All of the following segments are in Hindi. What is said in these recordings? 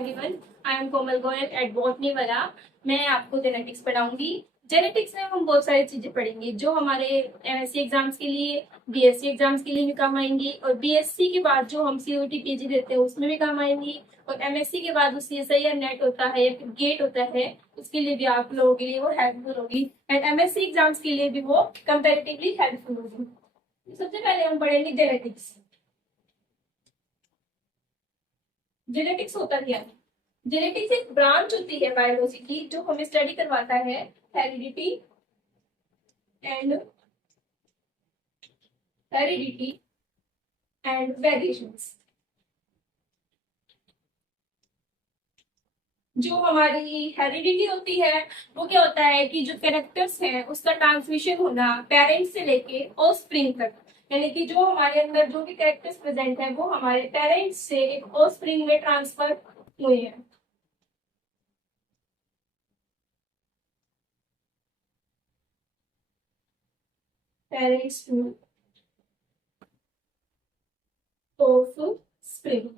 Everyone, I am Komal Goyal at botany वाला। मैं आपको जेनेटिक्स पढ़ाऊंगी। जेनेटिक्स में हम बहुत सारी चीजें पढ़ेंगे जो हमारे एमएससी एग्जाम्स के लिए, बीएससी एग्जाम्स के लिए भी काम आएंगी, और बीएससी के बाद जो हम सीओटी पीजी देते हैं उसमें भी काम आएंगी, और एमएससी के बाद जो सीएसआईआर नेट होता है या फिर गेट होता है उसके लिए भी आप लोगों के लिए वो हेल्पफुल होगी, एंड एमएससी एग्जाम्स के लिए भी वो कंपेरेटिवली हेल्पफुल होगी। सबसे पहले हम पढ़ेंगे जेनेटिक्स। जेनेटिक्स होता क्या है? जेनेटिक्स एक ब्रांच होती है बायोलॉजी की जो हमें स्टडी करवाता है हेरिडिटी एंड वेरिएशंस। जो हमारी हेरिडिटी होती है वो क्या होता है कि जो कैरेक्टर्स हैं उसका ट्रांसमिशन होना पेरेंट्स से लेके ऑफस्प्रिंग तक, यानी कि जो हमारे अंदर जो भी कैरेक्टर्स प्रेजेंट है वो हमारे पेरेंट्स से एक ऑफस्प्रिंग में ट्रांसफर हुए हैं। पेरेंट्स टू ऑफस्प्रिंग,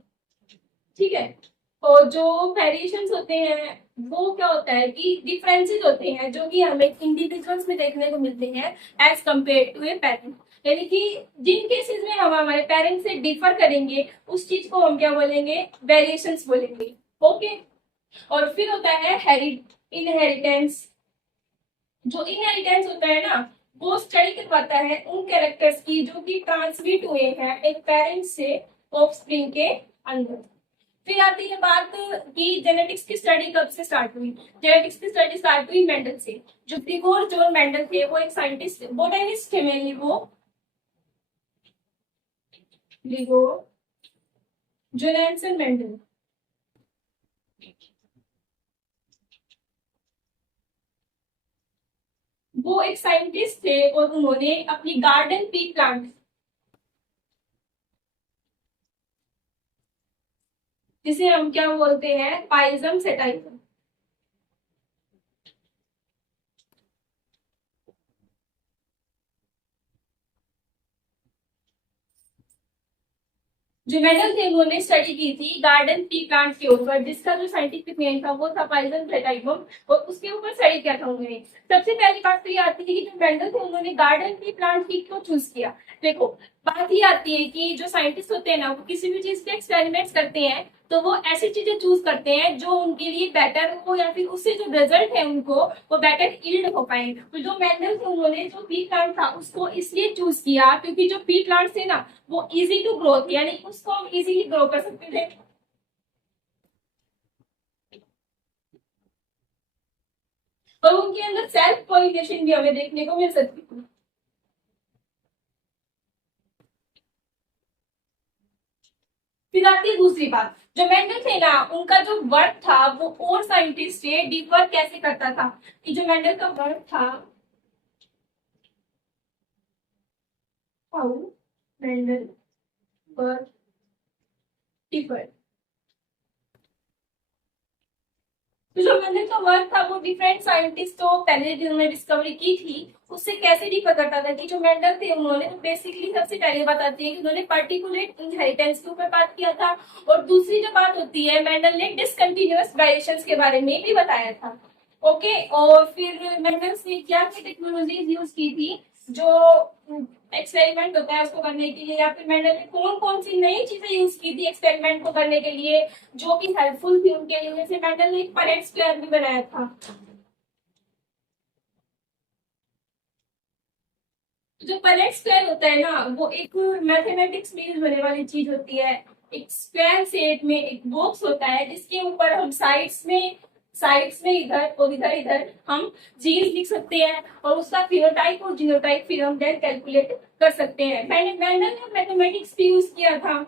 ठीक है। और जो वेरिएशंस होते हैं वो क्या होता है कि डिफरेंसेस होते हैं जो कि हमें इंडिविजुअल्स में देखने को मिलते हैं as compared to a parent, यानी कि जिन केसेस में हम हमारे पेरेंट्स से डिफर करेंगे उस चीज को हम क्या बोलेंगे, वेरिएशंस बोलेंगे। ओके। और फिर होता है इनहेरिटेंस। जो इनहेरिटेंस होता है ना वो स्टडी करवाता है उन कैरेक्टर्स की जो कि ट्रांसमिट हुए हैं एक पेरेंट से ऑफस्प्रिंग के अंदर। फिर आती है बात कि जेनेटिक्स की स्टडी कब से स्टार्ट हुई। जेनेटिक्स की स्टडी स्टार्ट हुई मेंडल से। जो ग्रिगोर जॉन मेंडल थे वो एक साइंटिस्ट बोटेनिस्ट थे, मेनली वो ग्रिगोर जोनासन मेंडल। वो एक साइंटिस्ट थे और उन्होंने अपनी गार्डन पी प्लांट, जिसे हम क्या बोलते हैं पाइजम सेटाइजम, जो मेंडल थे उन्होंने स्टडी की थी गार्डन पी प्लांट के ऊपर, जिसका जो साइंटिफिक नेम था वो था पाइजम सेटाइवम, और उसके ऊपर स्टडी किया था उन्होंने। सबसे पहली बात तो ये आती है कि जो मेंडल थे उन्होंने गार्डन पी प्लांट की क्यों चूज किया। देखो, बात ये आती है कि जो साइंटिस्ट होते हैं ना वो किसी भी चीज पे एक्सपेरिमेंट्स करते हैं तो वो ऐसी चीजें चूज करते हैं जो उनके लिए बेटर हो, या फिर उससे जो रिजल्ट है उनको वो बेटर यील्ड हो पाए। तो जो मेंडल थे उन्होंने जो पी प्लांट था उसको इसलिए चूज किया क्योंकि जो पी प्लांट थे ना वो इजी टू ग्रोथ, यानी उसको हम इजीली ग्रो कर सकते थे। और उनके अंदर सेल्फ पॉलिनेशन भी हमें देखने को मिल सकती थी। फिर आती है दूसरी बात, जो मेंडल थे ना उनका जो वर्क था वो और साइंटिस्ट से डिफर कैसे करता था। कि जो मेंडल का वर्क था, हाउ मेंडल वर्क डिफर, तो जो मेंडल का वर्क था वो डिफरेंट साइंटिस्ट तो पहले जिन्होंने डिस्कवरी की थी उससे कैसे डिफर करता था। कि जो मेंडल थे उन्होंने तो बेसिकली सबसे पहले बताती है कि उन्होंने पार्टिकुलेट इनहेरिटेंस के ऊपर बात किया था, और दूसरी जो बात होती है मेंडल ने डिसकंटिन्यूअस वेरिएशंस के बारे में भी बताया था। ओके। और फिर मेंडल ने क्या क्या टेक्नोलॉजीज यूज की थी जो एक्सपेरिमेंट होता है उसको करने के लिए, या फिर मेंडल ने कौन कौन सी नई चीजें यूज की थी एक्सपेरिमेंट को करने के लिए जो कि हेल्पफुल थी उनके लिए। जैसे मेंडल ने एक परेट स्क्वायर भी बनाया था। जो परेट स्क्वायर होता है ना वो एक मैथमेटिक्स में यूज होने वाली चीज होती है। एक स्क्वायर शेप में एक बॉक्स होता है जिसके ऊपर हम साइड्स में इधर और इधर इधर हम जीन्स लिख सकते हैं, और उसका फिनोटाइप और जीनोटाइप फिर हम देन कैलकुलेट कर सकते हैं। मेंडल ने मैथमेटिक्स भी यूज किया था।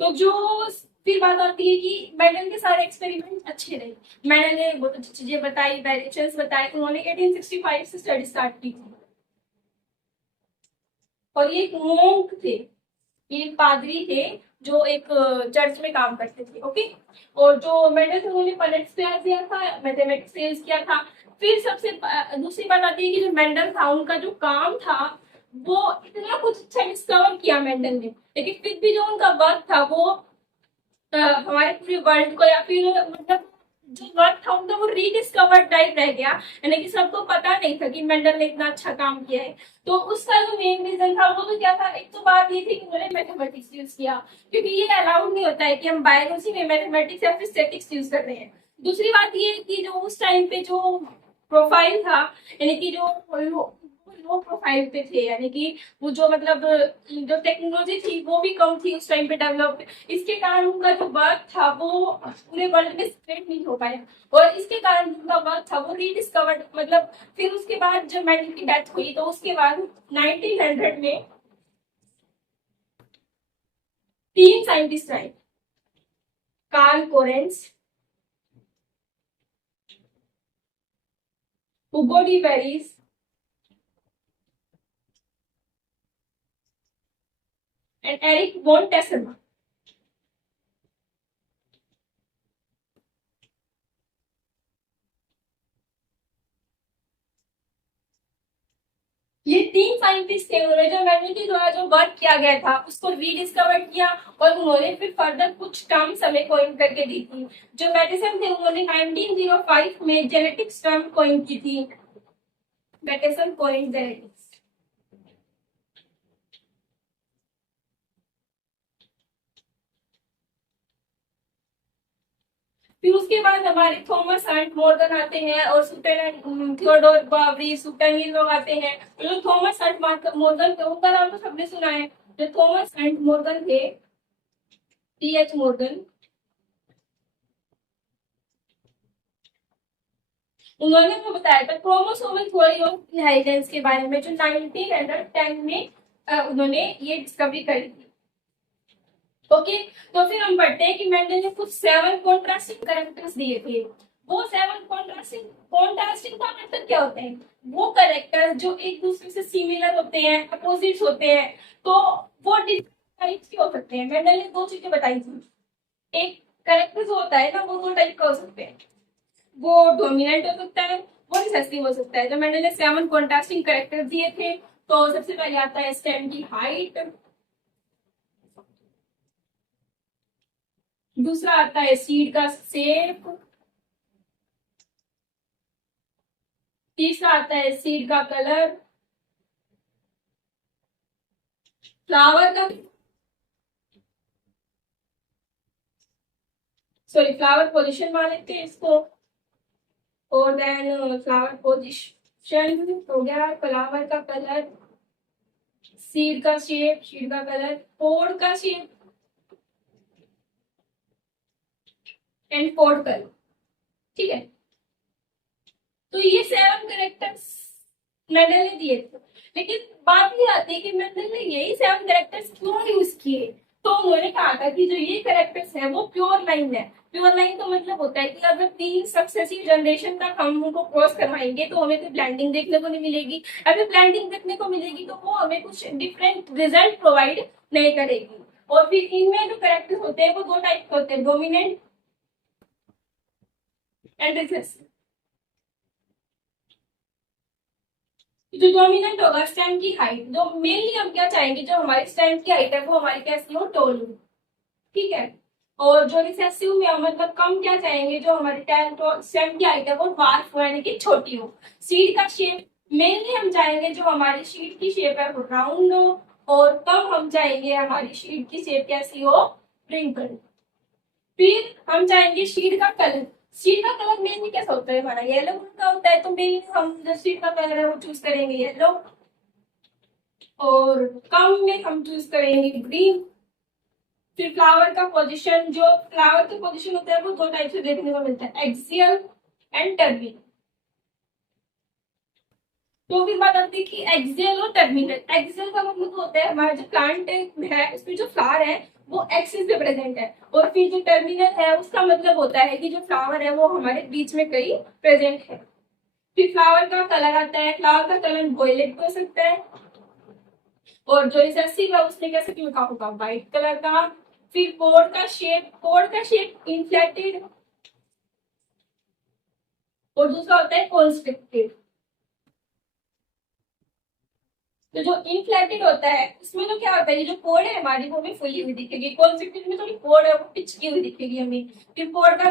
तो जो फिर बात आती है कि मेंडल के सारे एक्सपेरिमेंट अच्छे रहे। मेंडल ने बहुत अच्छी चीजें बताई, वेरिएशंस बताई। उन्होंने 1865 से स्टडी स्टार्ट की थी, और ये एक मोंक थे, ये पादरी थे जो एक चर्च में काम करते थे। ओके। और जो मेंडल थे उन्होंने पनेट स्क्वायर दिया था, मैथमेटिक्स यूज किया था। फिर दूसरी बात आती है कि जो मेंडल था उनका जो काम था वो इतना कुछ अच्छा डिस्कवर किया मेंडल ने, लेकिन फिर भी जो उनका वर्क था वो हमारे पूरे वर्ल्ड को या फिर मतलब जो वर्क था उनका वो रीडिस्कवर्ड टाइप रह गया, यानी कि सबको पता नहीं था कि मेंडल ने इतना अच्छा काम किया है। तो उसका जो मेन रीजन था वो तो क्या था, एक तो बात ये थी कि उन्होंने मैथमेटिक्स यूज किया, क्योंकि ये अलाउड नहीं होता है कि हम बायोलॉजी में मैथमेटिक्स या फिर स्टैटिक्स यूज कर रहे हैं। दूसरी बात ये है कि जो उस टाइम पे जो प्रोफाइल था, यानी कि जो लो प्रोफाइल पे थे, यानी कि वो जो मतलब जो टेक्नोलॉजी थी वो भी कम थी उस टाइम पे डेवलप, इसके कारण उनका जो वर्क था वो पूरे वर्ल्ड में स्प्रेड नहीं हो पाया, और इसके कारण उनका वर्क था वो रीडिस्कवर्ड, मतलब फिर उसके बाद जब मेंडल की डेथ हुई तो उसके बाद 1900 में 3 साइंटिस्ट आए, Carl Correns, Hugo de Vries and Erich von Tesla. ये 3 साइंटिस्ट थे, उन्होंने जो मेंडल के द्वारा जो वर्क किया गया था उसको रीडिस्कवर किया, और उन्होंने फिर फर्दर कुछ टर्म्स हमें कॉइन करके दी थी। जो मेडिसिन थे उन्होंने 1905 में जेनेटिक्स टर्म कॉइन की थी, मेडिसिन कॉइन जेनेटिक्स। फिर उसके बाद हमारे थॉमस एंड मॉर्गन आते हैं, और Sutton and Theodor Boveri Sutton ये लोग आते हैं। जो थॉमस एंड मॉर्गन थे उनका नाम तो सबने सुना है। जो थॉमस एंड मॉर्गन थे, टी.एच. मॉर्गन, उन्होंने वो बताया था क्रोमोसोमल थ्योरी ऑफ इनहेरिटेंस के बारे में, जो 1910 में उन्होंने ये डिस्कवरी करी थी। ओके, तो फिर हम पढ़ते हैं कि मेंडल ने कुछ 7 कॉन्ट्रास्टिंग कैरेक्टर्स दिए थे। वो 7 कॉन्ट्रास्टिंग का मतलब क्या होता है, वो कैरेक्टर जो एक दूसरे से सिमिलर होते हैं, अपोजिट्स होते हैं, तो वो डिफरेंट टाइप्स के हो सकते हैं। मेंडल ने 2 चीजें बताई थी, एक कैरेक्टर जो होता है ना वो 2 टाइप का हो सकते हैं, वो डोमिनेंट हो सकता है, वो रिसेसिव हो सकता है। तो मैंने 7 कॉन्ट्रास्टिंग कैरेक्टर दिए थे। तो सबसे पहले आता है स्टेम की हाइट, दूसरा आता है सीड का शेप, तीसरा आता है सीड का कलर, फ्लावर का फ्लावर पोजीशन मान लेते हैं इसको, और देन फ्लावर पोजीशन हो गया, फ्लावर का कलर, सीड का शेप, सीड का कलर, पोड का शेप एंड पोड कलर। ठीक है, तो ये 7 कैरेक्टर्स मेंडल ने दिए थे। लेकिन बात ये आती है कि मेंडल ने यही 7 कैरेक्टर्स क्यों यूज किए। तो उन्होंने कहा था कि जो ये कैरेक्टर्स है वो प्योर लाइन है। प्योर लाइन का मतलब होता है कि अगर 3 सक्सेसिव जनरेशन तक हम उनको क्रॉस करवाएंगे तो हमें कोई ब्लेंडिंग देखने को नहीं मिलेगी। अगर ब्लेंडिंग देखने को मिलेगी तो वो हमें कुछ डिफरेंट रिजल्ट प्रोवाइड नहीं करेगी। और फिर इनमें जो कैरेक्टर्स होते हैं वो 2 टाइप के होते हैं, डोमिनेंट एंड रिसेसिव। जो डोमिनेंट होगा स्टेम की हाइट, जो मेनली हम क्या चाहेंगे, जो हमारी स्टेम की हाइट है वो हमारी कैसी हो, टोल हो। ठीक है, और जो रिसेसिव में मतलब कम क्या चाहेंगे, जो हमारी स्टेम की हाइट है वो डार्क हो, यानी कि छोटी हो। सीड का शेप मेनली हम चाहेंगे जो हमारी शीट की शेप है वो राउंड हो, और कम हम चाहेंगे हमारी शीट की शेप कैसी हो, रिंकल। फिर हम चाहेंगे शीट का कलर। शीट का कलर मेनली कैसा होता है, हमारा येलो का होता है, तो मेनली हम जो शीट का कलर है वो चूज करेंगे येलो, और कम में हम चूज करेंगे ग्रीन। फिर फ्लावर का पोजीशन, जो फ्लावर का पोजीशन होता है वो 2 टाइप से देखने को मिलता है, एक्सियल एंड टर्मिनल। तो फिर बात आती है कि एक्सियल और टर्मिनल। एक्सियल का मतलब होता है हमारा जो प्लांट है उसमें जो फ्लावर है वो एक्सिस पे प्रेजेंट है, और फिर जो टर्मिनल है उसका मतलब होता है कि जो फ्लावर है वो हमारे बीच में कहीं प्रेजेंट है। फिर फ्लावर का कलर आता है, फ्लावर का कलर वॉयलेट हो सकता है, और जो रिसेसिव है उसमें कैसे लिखा होगा, व्हाइट कलर का। फिर कोड का शेप, कोड का शेप इनफ्लेटेड, और दूसरा होता है कॉन्स्ट्रिक्टेड। तो जो इनफ्लेटेड होता है उसमें तो क्या होता है, ये जो कोड है हमारी वो भी फुली हुई दिखेगी, कॉन्स्ट्रिक्टेड में थोड़ी कोड है वो पिचकी हुई दिखेगी हमें। फिर कोड का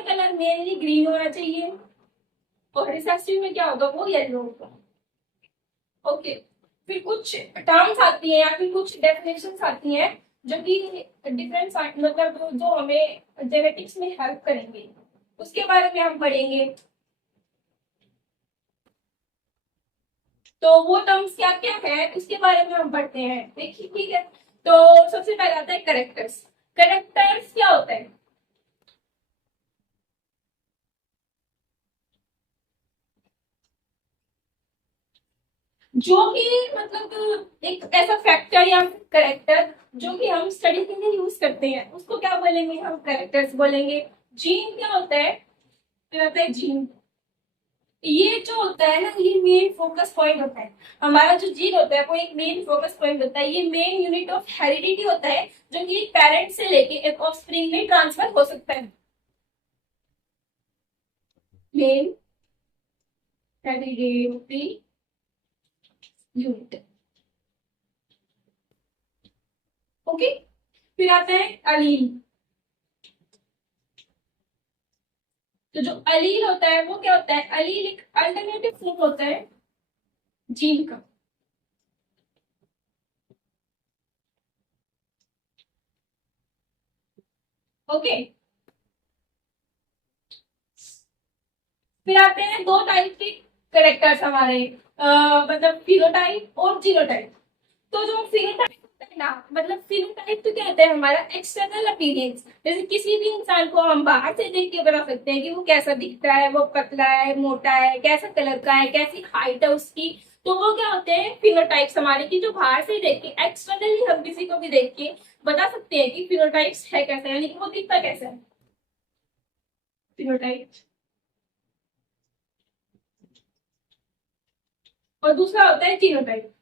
कलर मेनली ग्रीन होना चाहिए, और रिसेसिव में क्या होगा, वो येलो होगा। ओके। फिर कुछ टर्म्स आती हैं या फिर कुछ डेफिनेशंस आती हैं जो कि डिफरेंट मतलब जो हमें जेनेटिक्स में हेल्प करेंगे, उसके बारे में हम पढ़ेंगे। तो वो टर्म्स क्या क्या है उसके बारे में हम पढ़ते हैं, देखिए ठीक है। तो सबसे पहले आता है करेक्टर्स। करेक्टर्स क्या होता है, जो कि मतलब एक ऐसा फैक्टर या करेक्टर जो कि हम स्टडी के लिए यूज करते हैं, उसको क्या बोलेंगे, हम करेक्टर्स बोलेंगे। जीन क्या होता है, फिर आता है जीन। ये जो होता है ना, ये मेन फोकस पॉइंट होता है। हमारा जो जीन होता है वो एक मेन फोकस पॉइंट होता है, ये मेन यूनिट ऑफ हेरिडिटी होता है, जो कि एक पेरेंट से लेके एक ऑफस्प्रिंग में ट्रांसफर हो सकता है। Main heredity unit. ओके। फिर आता है अलील। तो जो अलील होता है वो क्या होता है, अलील एक अल्टरनेटिव फॉर्म होता है जीन का। ओके। फिर आते हैं दो टाइप के करेक्टर्स हमारे, मतलब फिनोटाइप और जीनोटाइप। तो जो फिनोटाइप होता है ना, मतलब फिनोटाइप तो क्या होता है, हमारा एक्सटर्नल अपीयरेंस। जैसे किसी भी इंसान को हम बाहर से देख के बता सकते हैं कि वो कैसा दिखता है, वो पतला है, मोटा है, कैसा कलर का है, कैसी हाइट है उसकी। तो वो क्या होते हैं फिनोटाइप्स हमारे, की जो बाहर से देख के एक्सटर्नली हम किसी को भी देख के बता सकते हैं कि फिनोटाइप्स है कैसा, यानी कि वो दिखता कैसा है, फिनोटाइप। और दूसरा होता है जीनोटाइप।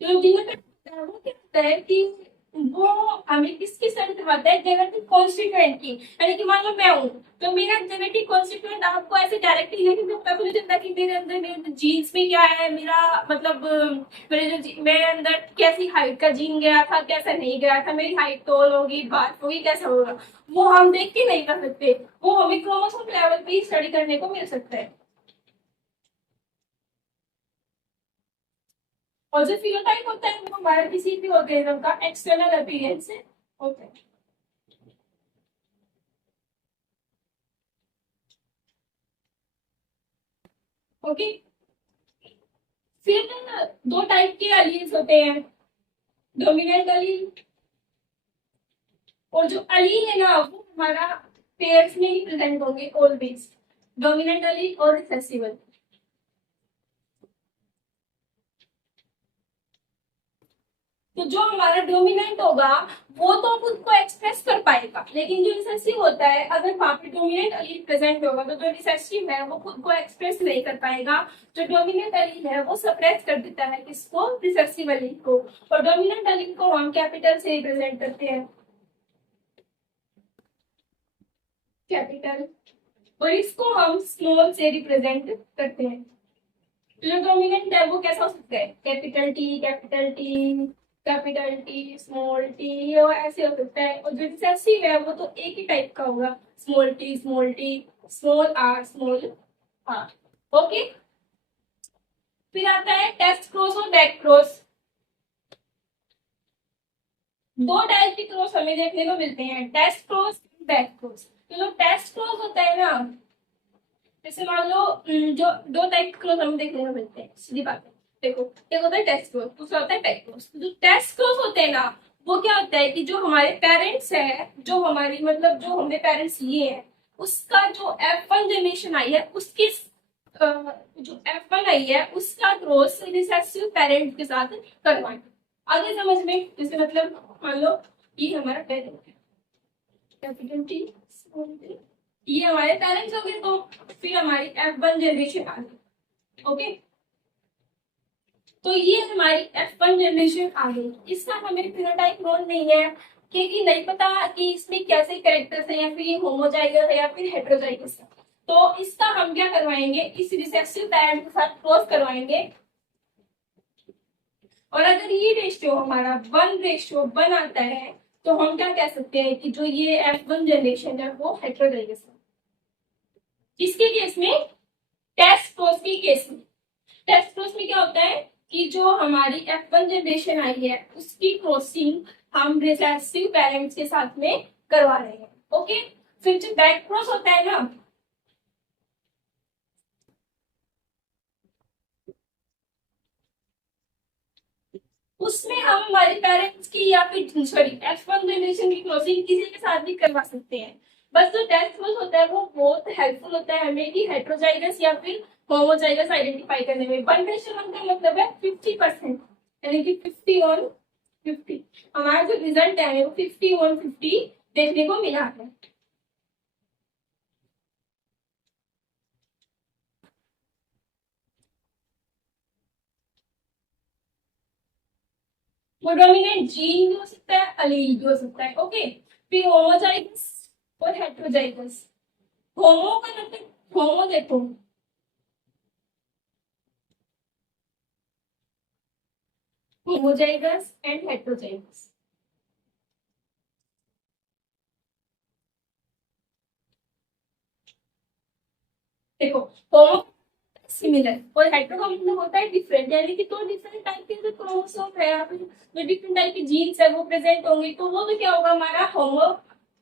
जो जीनोटाइप होता है वो क्या होता है कि वो हमें किसकी स्टडी करवाता है, जेनेटिक कॉन्स्टिट्यूएंट की। यानी कि मान लो मैं हूँ, तो मेरा जेनेटिक कॉन्स्टिट्यूएंट आपको ऐसे डायरेक्टली नहीं पता मुझे चलता कि मेरे अंदर मेरे जीन्स में क्या है, मेरा मतलब मेरे जो मेरे अंदर कैसी हाइट का जीन गया था, कैसा नहीं गया था, मेरी हाइट टॉल होगी, बात होगी, कैसा होगा, वो हम देख के नहीं कर सकते। वो हमें क्रोमोसोम लेवल पे ही स्टडी करने को मिल सकता है। और जो फिनोटाइप होता है वो हमारा किसी भी ऑर्गेनिज्म का एक्सटर्नल अपीयरेंस है होता है। ओके। फिर दो टाइप के अलील्स होते हैं, डोमिनेंट अलील। और जो अलील है ना वो हमारा पेयर्स में ही प्रेजेंट होंगे ऑलवेज, डोमिनेंट अलील और रिसेसिव अलील। तो जो हमारा डोमिनेंट होगा वो तो खुद को एक्सप्रेस कर पाएगा, लेकिन जो रिसेसिव होता है अगर वहां पे डोमिनेंट अलील प्रेजेंट होगा तो जो रिसेसिव है वो खुद को एक्सप्रेस नहीं कर पाएगा। जो डोमिनेंट अलील है वो सप्रेस कर देता है किसको, रिसेसिव अलील को। और डोमिनेंट अलील को हम कैपिटल से रिप्रेजेंट करते हैं, कैपिटल। और इसको हम स्मॉल से रिप्रेजेंट करते हैं। जो डोमिनेंट है वो कैसा हो सकता है, capital T, capital T, capital T, small T, और ऐसे हो सकता है। और जो रिसेसिव है वो तो एक ही टाइप का होगा, small T, small T, small R, small R. Okay. फिर आता है टेस्ट क्रॉस और बैक क्रॉस। दो टाइप के क्रॉस हमें देखने को मिलते हैं, टेस्ट क्रॉस, बैक क्रॉस। तो जो टेस्ट क्रॉस होता है ना, जैसे मान लो जो दो टाइप के क्लोज हमें देखने को मिलते हैं, सीधी बात है। देखो, एक होता है टेस्ट क्लोज, दूसरा होता है पैक क्लोज। जो टेस्ट क्लोज होते हैं ना, वो क्या होता है कि जो हमारे पेरेंट्स है, जो हमारी मतलब जो हमने पेरेंट्स लिए हैं, उसका जो F1 जनरेशन आई है उसके जो F1 आई है उसका क्रॉस रिसेसिव पेरेंट के साथ करवाएं। आगे समझ में, जैसे मतलब मान लो ये हमारा पेरेंट है, कैपिटल टी, स्मॉल टी, ये हमारे पेरेंट्स हो गए। तो फिर हमारी F1 जनरेशन आ गई। ओके। तो ये हमारी F1 जनरेशन आ गई, इसका हमें फिनोटाइप नोन नहीं है, क्योंकि नहीं पता कि इसमें कैसे कैरेक्टर्स है, या फिर ये होमोजाइगस है या फिर हेटेरोजाइगस है। तो इसका हम क्या करवाएंगे, इस रिसेसिव पैरेंट के साथ क्रॉस करवाएंगे, और अगर ये रेशियो हमारा 1:1 आता है तो हम क्या कह सकते हैं कि जो ये F1 जनरेशन है वो हेटेरोजाइगस है। किसके केस में, टेस्ट क्रॉस के केस में। टेस्ट क्रॉस में क्या होता है कि जो हमारी F1 जनरेशन आई है उसकी क्रॉसिंग हम रिसेसिव पेरेंट्स के साथ में करवा रहे हैं। ओके, फिर जो बैक क्रॉस होता है ना, उसमें हम हमारे पेरेंट्स की या फिर सॉरी F1 जनरेशन की क्रॉसिंग किसी के साथ भी करवा सकते हैं। बस जो टेस्ट क्रॉस होता है वो बहुत हेल्पफुल होता है हमें कि हेटेरोजाइगस या फिर होमोजाइगस आइडेंटिफाई करने में। 1:1 का मतलब है 50%, यानी कि 50 हमारा जो रिजल्ट है वो 50 देखने को मिला है। वो डोमिनेंट जीन भी हो सकता है, अलील भी हो सकता है। ओके, फिर होमोजाइगस और हेटेरोजाइगस। होमो का मतलब, होमो देखो, होमोजाइगस एंड हेटेरोजाइगस। देखो, होमो सिमिलर और हेटेरो का मतलब होता है डिफरेंट, यानी कि तो डिफरेंट टाइप के जो क्रोमोसोम है या फिर जो डिफरेंट टाइप के जीन्स है वो प्रेजेंट होंगे, तो वो तो क्या होगा हमारा होमो।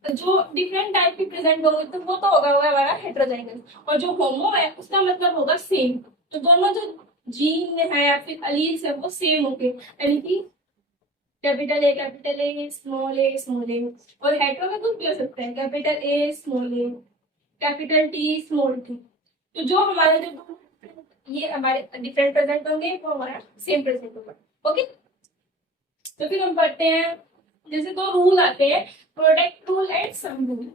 जो डिफरेंट टाइप के प्रेजेंट होंगे तो वो तो होगा हमारा हेटेरोजाइगस, और जो होमो है उसका मतलब होगा सेम। तो दोनों जो जीन है या फिर अलील्स है वो सेम होंगे, यानी कि कैपिटल ए स्मॉल ए। और हेटेरो में कुछ भी हो सकता है, capital A small A, capital T small T. तो जो हमारे जो ये हमारे डिफरेंट प्रेजेंट होंगे वो हमारा सेम प्रेजेंट होगा। ओके, तो फिर हम पढ़ते हैं, जैसे दो रूल आते हैं, product rule and sum rule.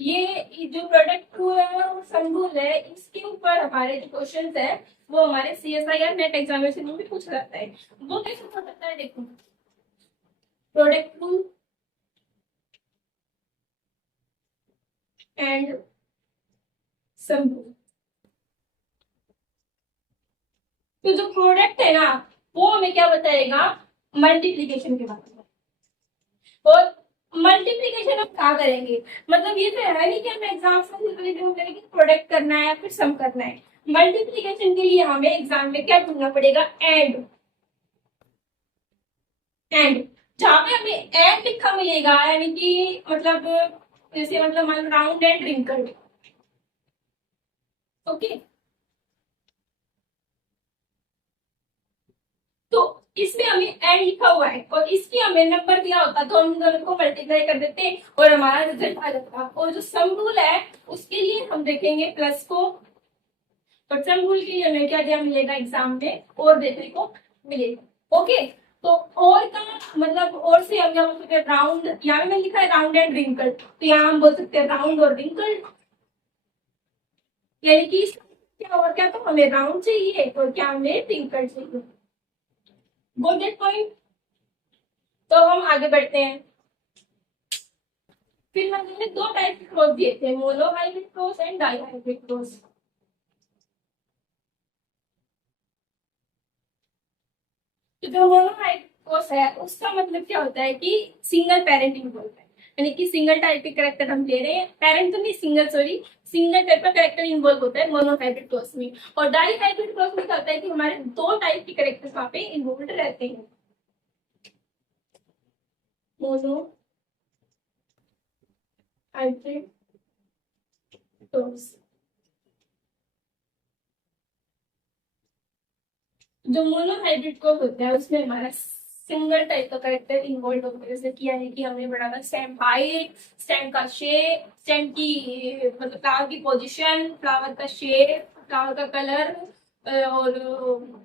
ये जो प्रोडक्ट रूल है और सम रूल है, इसके ऊपर हमारे जो क्वेश्चन है वो हमारे CSIR नेट एग्जामिनेशन में भी पूछा जाता है। वो कैसे हो सकता है, देखो, product rule and sum rule. तो जो प्रोडक्ट है ना वो हमें क्या बताएगा, मल्टीप्लीकेशन के बारे में। और मल्टीप्लीकेशन हम क्या करेंगे, मतलब ये तो है नहीं कि हम एग्जाम में प्रोडक्ट करना है या फिर सम करना है। मल्टीप्लीकेशन के लिए हमें एग्जाम में क्या ढूंढना पड़ेगा, एंड। एंड जहां पे हमें एंड लिखा मिलेगा, यानी कि मतलब जैसे मतलब राउंड एंड रिंकल। ओके, तो इसमें हमें एंड लिखा हुआ है और इसकी हमें नंबर दिया होता तो हम दोनों को मल्टीप्लाई कर देते और हमारा रिजल्ट आ जाता। और जो सम रूल है उसके लिए हम देखेंगे प्लस को, और सम रूल के लिए हमें क्या दिया मिलेगा एग्जाम में, और देखने को मिलेगा। ओके, तो और का मतलब और से हम क्या बोल सकते हैं, राउंड, यहाँ में लिखा है राउंड एंड रिंकल, तो यहाँ हम बोल सकते हैं राउंड और रिंकल। यानी कि क्या और क्या, तो हमें राउंड चाहिए और क्या हमें रिंकल चाहिए। Got that point. तो हम आगे बढ़ते हैं। फिर हमने दो टाइप के क्रॉस दिए थे, mono hybrid cross and di hybrid cross. तो जो मोनो हाइब्रिड क्रॉस है उसका मतलब क्या होता है कि सिंगल पेरेंट इन्वॉल्व है, यानी कि सिंगल टाइप के करेक्टर हम ले रहे हैं, पेरेंट तो नहीं, सिंगल, सॉरी, सिंगल टाइप का करेक्टर इन्वॉल्व होता है मोनो हाइब्रिड क्रॉस में। और डाई हाइब्रिड क्रॉस में क्या होता है कि हमारे दो टाइप के करेक्टर्स वहां पे इन्वॉल्व रहते हैं। मोनो हाइब्रिड क्रॉस, जो मोनो हाइब्रिड क्रॉस होता है उसमें हमारा सिंगल टाइप का करेक्टर इन्वॉल्व होता है, जैसे कि यानी कि हमने पढ़ा था स्टेम हाइट, स्टेम का शेप, स्टेम की मतलब फ्लावर की पोजीशन, फ्लावर का शेप, फ्लावर का कलर, और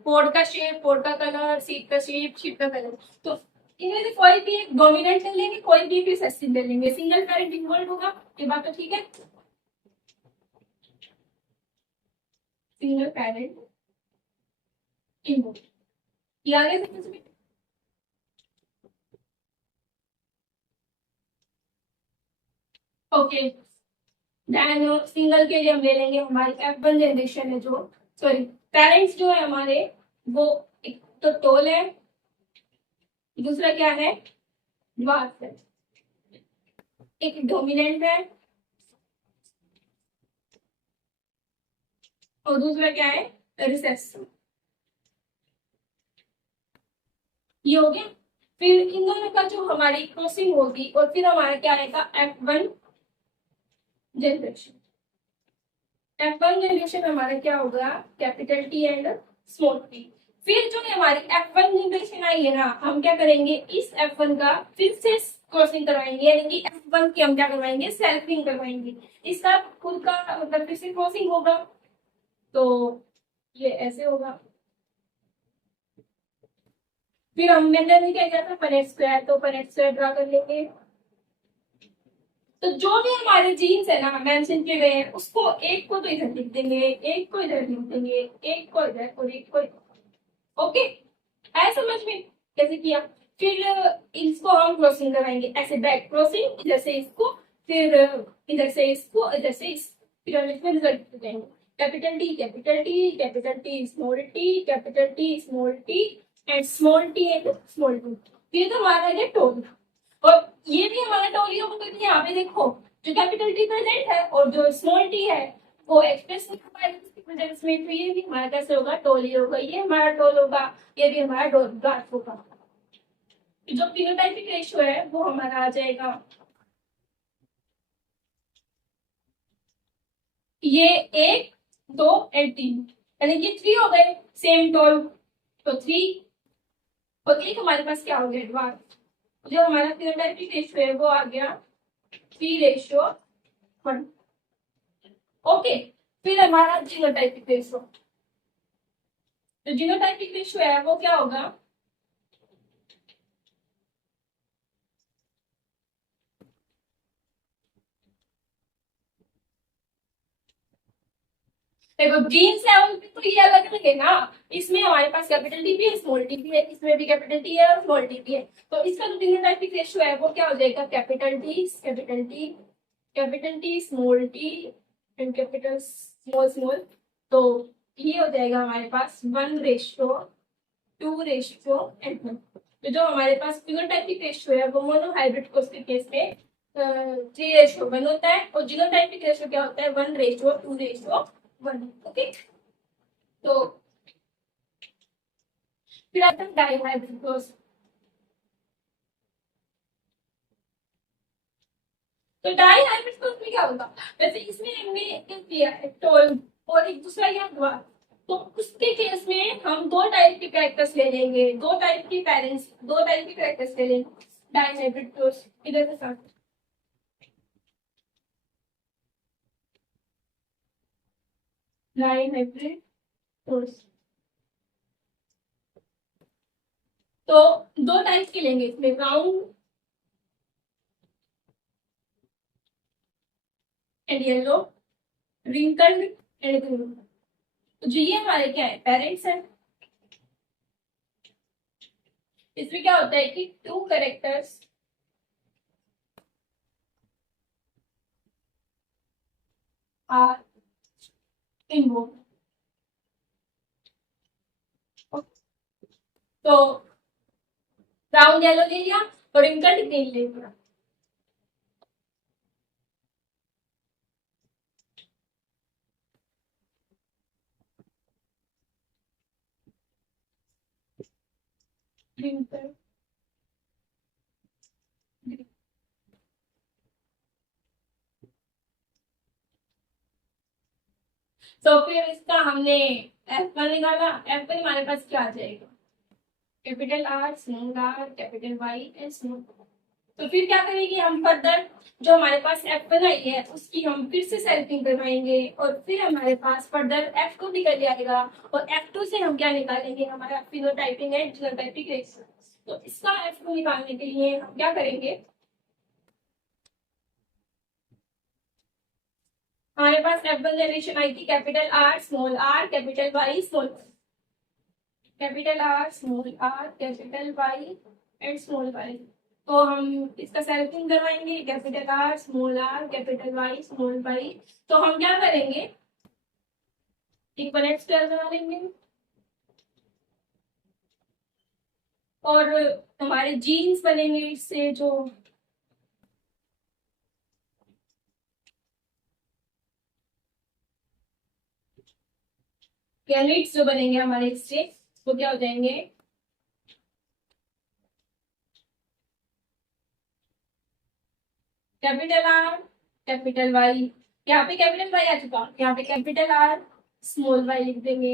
पोड का शेप, पोड का कलर, सीड का शेप, सीड का कलर। तो इनमें से कोई भी एक डोमिनेंट ले लेंगे, कोई भी रिसेसिव ले लेंगे, सिंगल पेरेंट इन्वॉल्व होगा, ये बात तो ठीक है। सिंगल पेरेंट इन्वॉल्व, ये आगे से ओके। देन सिंगल के लिए हम ले लेंगे हमारी F1 जनरेशन है जो, सॉरी पेरेंट्स जो है हमारे, वो एक तो टोल है, दूसरा क्या है, ड्वार्फ है, एक डोमिनेंट है और दूसरा क्या है, रिसेसिव। ये हो गया। फिर इन दोनों का जो हमारी क्रॉसिंग होगी और फिर हमारा क्या आएगा, F1 जनरेशन। F1 जनरेशन हमारा क्या होगा, capital T and small T. फिर जो हमारी F1 जनरेशन आई है ना, हम क्या करेंगे, इस F1 का फिर से क्रॉसिंग करवाएंगे, यानी कि F1 की हम क्या करवाएंगे, सेल्फिंग करवाएंगे। इसका खुद का मतलब फिर से क्रॉसिंग होगा, तो ये ऐसे होगा। फिर हम मैंने भी क्या किया था, पनेट स्क्वायर, तो पनेट स्क्वायर ड्रा कर लेंगे। तो जो भी हमारे जीन्स है ना मेंशन किए गए हैं, उसको एक को तो इधर लिख देंगे, एक को इधर लिख देंगे, एक को इधर और एक को इधर। ओके, है समझ में कैसे किया। फिर इसको हम क्रॉसिंग कराएंगे, ऐसे बैक क्रॉसिंग, इधर से इसको, फिर इधर से इसको, इधर से इस, फिर हम इसमें रिजल्ट देंगे, capital T capital T capital T small T capital T small T and small T and small T. ये तो हमारा है टोल, और ये भी हमारा टोल ही होगा, क्योंकि यहाँ पे देखो जो कैपिटल टी प्रेजेंट है और जो स्मॉल टी है वो एक्सप्रेस प्रेजेंस में, तो ये भी हमारा कैसे होगा, टोल ही होगा। ये हमारा टोल होगा, ये भी हमारा ड्वार्फ होगा। जो फिनोटाइपिक रेशियो है वो हमारा आ जाएगा, ये एक, दो एंड तीन, यानी कि थ्री हो गए सेम टोल, तो थ्री। और एक हमारे पास क्या हो गया, ड्वार्फ। जो हमारा फिनोटाइपिक रेशियो है वो आ गया 3:1। ओके, फिर हमारा जीनोटाइपिक रेशियो, तो जीनोटाइपिक रेशियो है वो क्या होगा, देखो जीन्स है उनमें तो ये अलग अलग है ना, इसमें हमारे पास कैपिटल टी भी है स्मॉल टी भी है, इसमें भी कैपिटल टी है और स्मॉल टी भी है। तो इसका जो जीनोटाइपिक रेशियो है वो क्या हो जाएगा, capital T capital T capital T small T and capital small small. तो ये हो जाएगा हमारे पास 1:2:1 तो जो हमारे पास फिनोटाइपिक रेशियो है वो मोनोहाइब्रिड के केस में 3:1 होता है, और जीनोटाइपिक रेशियो क्या होता है, 1:2:1। ओके, तो फिर आता है डाइहाइब्रिड क्लोज। तो डाइहाइब्रिड क्लोज में क्या होगा, वैसे इसमें हमने एक दिया है टोल और एक दूसरा यहाँ हुआ, तो उसके केस में हम दो टाइप के कैरेक्टर्स ले लेंगे, दो टाइप की पेरेंट्स, दो टाइप के कैरेक्टर्स ले लेंगे डाइहाइब्रिड क्लोज इधर के साथ। डाइहाइब्रिड क्लोज, तो दो टाइप के लेंगे इसमें, brown and yellow, wrinkled and green. तो जो ये हमारे क्या है, पेरेंट्स है। इसमें क्या होता है कि टू कैरेक्टर्स आर इन्वोल्व। तो ब्राउन येलो ले लिया और रिंकल्ड ग्रीन ले लिया। Wrinkled green. तो फिर इसका हमने F1 निकाला, F1 हमारे पास क्या आ जाएगा, capital R small R capital Y and small. तो फिर क्या करेंगे हम फर्दर, जो हमारे पास F1 आई है उसकी हम फिर से सेल्फिंग करवाएंगे, और फिर हमारे पास फर्दर F2 निकल जाएगा, और F2 से हम क्या निकालेंगे, हमारा फिनोटाइपिक एंड जीनोटाइपिक रेशियो। तो इसका F2 निकालने के लिए हम क्या करेंगे, हमारे पास F1 जनरेशन आई थी, capital R small R capital Y small, capital R small R capital Y and small Y. तो हम इसका सैल्यूशन करवाएंगे, capital R small R capital Y small Y. तो हम क्या करेंगे, इक्वलेंट स्क्वायर बना लेंगे और हमारे जीन्स बनेंगे इससे, जो गैमेट्स जो बनेंगे हमारे इससे, वो क्या हो जाएंगे, कैपिटल आर कैपिटल वाई। यहाँ पे कैपिटल वाई आ चुका, यहाँ पे कैपिटल आर स्मॉल वाई लिख देंगे,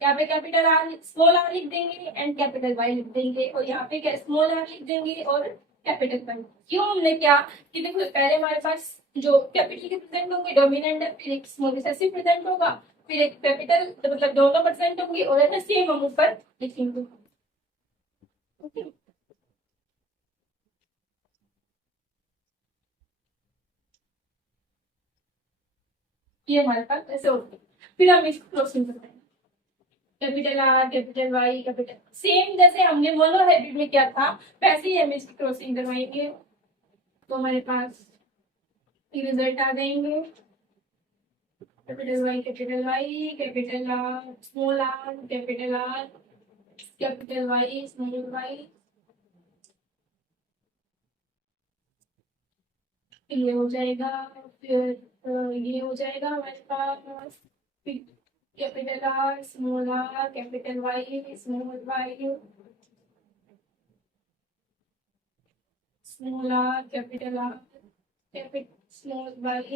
यहाँ पे कैपिटल आर स्मॉल आर लिख देंगे एंड कैपिटल वाई लिख देंगे, और यहाँ पे स्मॉल आर लिख देंगे और कैपिटल वाई। क्यों हमने क्या कि देखो, पहले हमारे पास जो कैपिटल के प्रेजेंट होंगे डोमिनेंट है, फिर एक स्मॉल रिसेसिव प्रेजेंट होगा, फिर एक कैपिटल, मतलब दोनों प्रेजेंट होंगे और ऐसा सेम हम ऊपर लिखेंगे। ओके, ये हमारे पास ऐसे होते हैं। फिर हम इसको क्रॉसिंग करते हैं, capital R capital Y capital, same जैसे हमने मोनो हाइब्रिड में किया था वैसे ही हम इसकी क्रॉसिंग करवाएंगे। तो हमारे पास ये रिजल्ट आ जाएंगे, capital Y capital R small R capital Y small Y, ये हो जाएगा। फिर ये हो जाएगा हमारे पास, फिर capital R capital Y small Y small R capital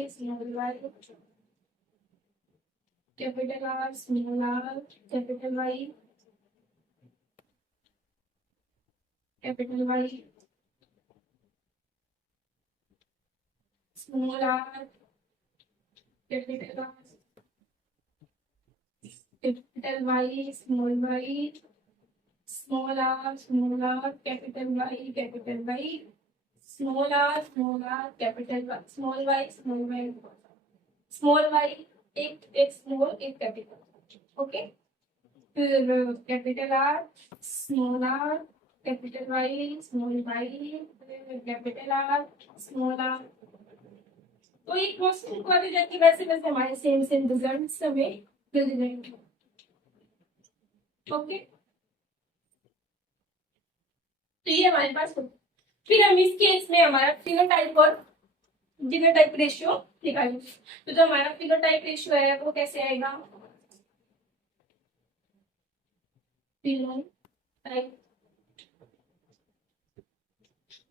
small Y capital R small R capital Y small R capital Y small Y small R capital Y small R capital Y small Y, एक स्मॉल एक कैपिटल। ओके, फिर capital R small R capital Y capital R small R. तो ये क्वेश्चन को आगे जाके वैसे वैसे हमारे सेम सेम रिजल्ट्स हमें मिल जाएंगे। ओके, तो ये हमारे पास हो। फिर हम इस केस में हमारा फिनोटाइप और जीनोटाइप रेशियो निकालेंगे। तो जो हमारा फिनोटाइप रेशियो है वो कैसे आएगा, फिनोटाइप,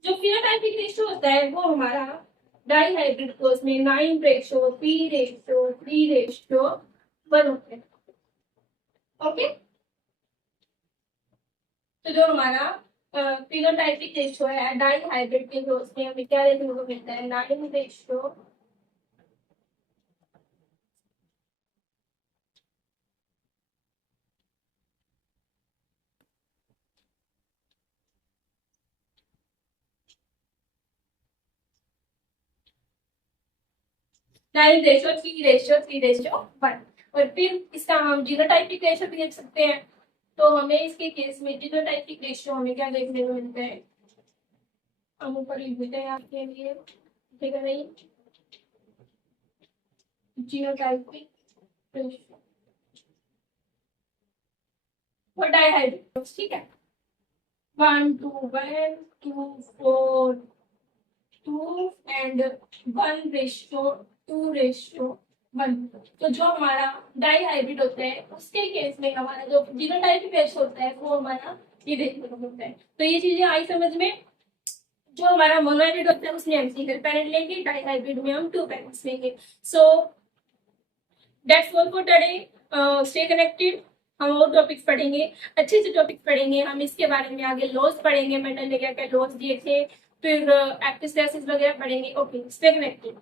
जो फिनोटाइपिक रेशियो होता है वो हमारा डाई हाइब्रिड को उसमें 9:3:3:1 होते हैं। ओके, तो जो हमारा फिनोटाइपिक रेशियो है डाई हाइब्रिड के ग्रोथ में हमें क्या देखने को मिलता है, 9:3:3:1। और फिर इसका हम जीनोटाइपिक रेशियो भी देख सकते हैं। तो हमें इसके केस में जीनोटाइपिक रेशियो हमें क्या देखने को मिलता है, हम ऊपर लिख देते हैं आपके लिए, ठीक है नहीं, जीनोटाइपिक रेशियो फॉर डाइहाइड्रोजन, ठीक है, 1:1, 2:4, 2 एंड 1:2:1। तो जो हमारा डाई हाइब्रिड होता है उसके केस में हमारा जो जीनोटाइपिक रेशियो होता है वो हमारा ये देखने को मिलता है। तो ये चीजें आई समझ में। जो हमारा मोनोहाइब्रिड होता है उसमें हम सिंगल पेरेंट लेंगे, डाई हाइब्रिड में हम 2 पेरेंट्स लेंगे। So that's all for today, stay connected. हम और टॉपिक्स पढ़ेंगे, अच्छे से टॉपिक्स पढ़ेंगे हम, इसके बारे में आगे लॉस पढ़ेंगे, मेंडल ने क्या क्या लॉस दिए थे, फिर एक्टिव वगैरह पढ़ेंगे। Okay, stay connected.